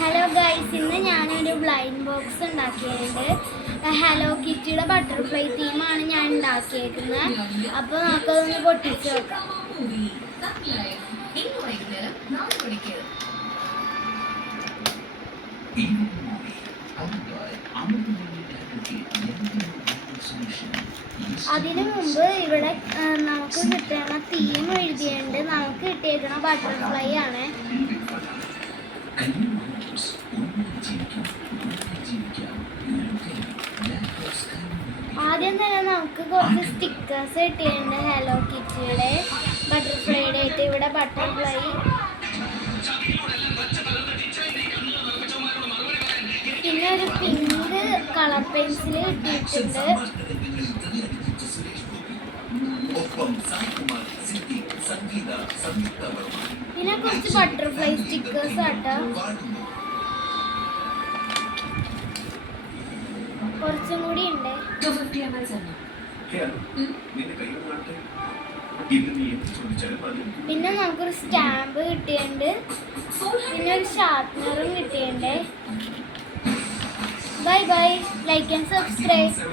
Hello guys, ഇന്ന് ഞാനൊരു blind box ഉണ്ടാക്കിയിട്ടുണ്ട്. ഹലോ കിറ്റിയുടെ ബട്ടർഫ്ലൈ തീമാണ് ഞാൻ ഉണ്ടാക്കിയേക്കുന്നത്. അപ്പോൾ നമുക്കതൊന്ന് പൊട്ടിച്ച് വെക്കാം. അതിനു മുമ്പ് ഇവിടെ നമുക്ക് കിട്ടുന്ന തീം എഴുതിയുണ്ട്. നമുക്ക് കിട്ടിയേക്കുന്ന ബട്ടർഫ്ലൈ ആണ്. ആദ്യം തന്നെ നമുക്ക് കുറച്ച് സ്റ്റിക്കേഴ്സ് കിട്ടിയിട്ടുണ്ട്. ഹലോ കിറ്റിയുടെ ബട്ടർഫ്ലൈയുടെ ആയിട്ട് ഇവിടെ ബട്ടർഫ്ലൈ, പിന്നെ ഒരു പിങ്ക് കളർ പെൻസിൽ കിട്ടിയിട്ടുണ്ട്. പിന്നെ കുറച്ച് ബട്ടർഫ്ലൈ സ്റ്റിക്കേഴ്സ് ആട്ടോ. കുറച്ചും കൂടി ഉണ്ട്. പിന്നെ നമുക്കൊരു സ്റ്റാമ്പ് കിട്ടിയിട്ടുണ്ട്. പിന്നെ ഒരു ഷാർപ്നറും കിട്ടിയിട്ടുണ്ട്. Bye bye, like and subscribe.